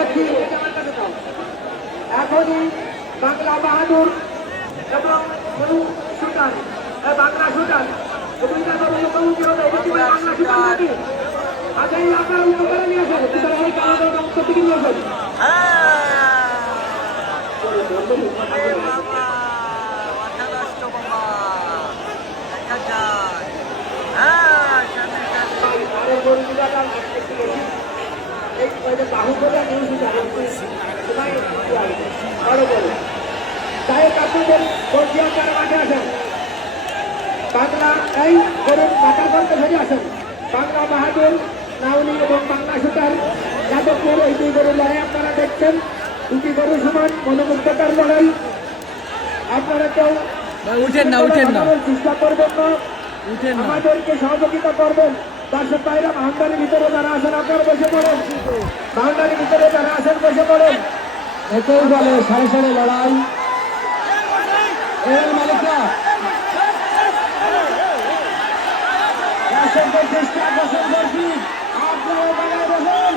করছি এখনই বাংলা বাহাদুর এবং সুলতান বাংলা সুলতান মুখোমুখি হবে বাংলা সুলতান নাকি আগে আপনারা উপকারে নিয়ে আসেন উত্তর থেকে নিয়ে আসেন বাংলা এই গরুর মাথার গল্পে ধরে আসেন বাংলা বাহাদুর নাউনি এবং বাংলা সুতার যাদবপুর এই দুই গরুর লড়াই আপনারা দেখছেন দুটি গরু সমান মনোমুগ্ধতার লড়াই আপনারা কেউ উঠেন না চেষ্টা করবেন না আমাদেরকে সহযোগিতা করবেন দর্শক ভাইরা বাউন্ডারির ভিতরে যারা আছেন আপনারা বসে পড়েন বাউন্ডারির ভিতরে যারা আছেন বসে পড়েন একেই বলে সাড়ে সাড়ে লড়াই এর মালিকরা চেষ্টা বসে বসি আপনারা বানায় বসুন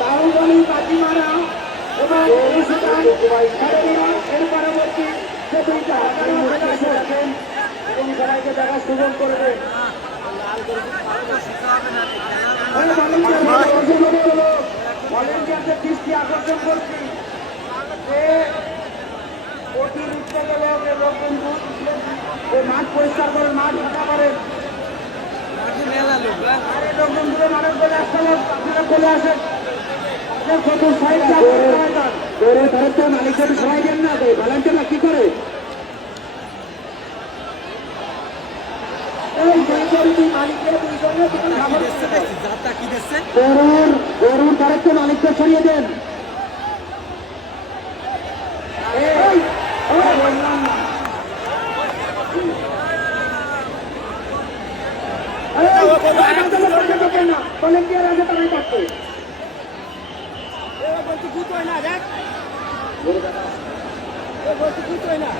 বাহুবলী পাখিমারা এবং এর পরবর্তী এবং সবাইকে দেখা সুযোগ করবে ভলেন্টিয়ারদের দৃষ্টি আকর্ষণ করছি যে অতিরিক্ত লোকজন মাঠ পরিষ্কার করেন মাঠ ফাঁকা করেন লোকজনগুলো মাঠের বলে আসতে আপনারা বলে আসেন মালিকদের সবাই দেন না ভলেন্টিয়াররা কি করে গরুর তারেক মালিককে ছড়িয়ে দেন ভলেন্টিয়ার আছে তারাই থাকবে বলছি না দেখ বলছি না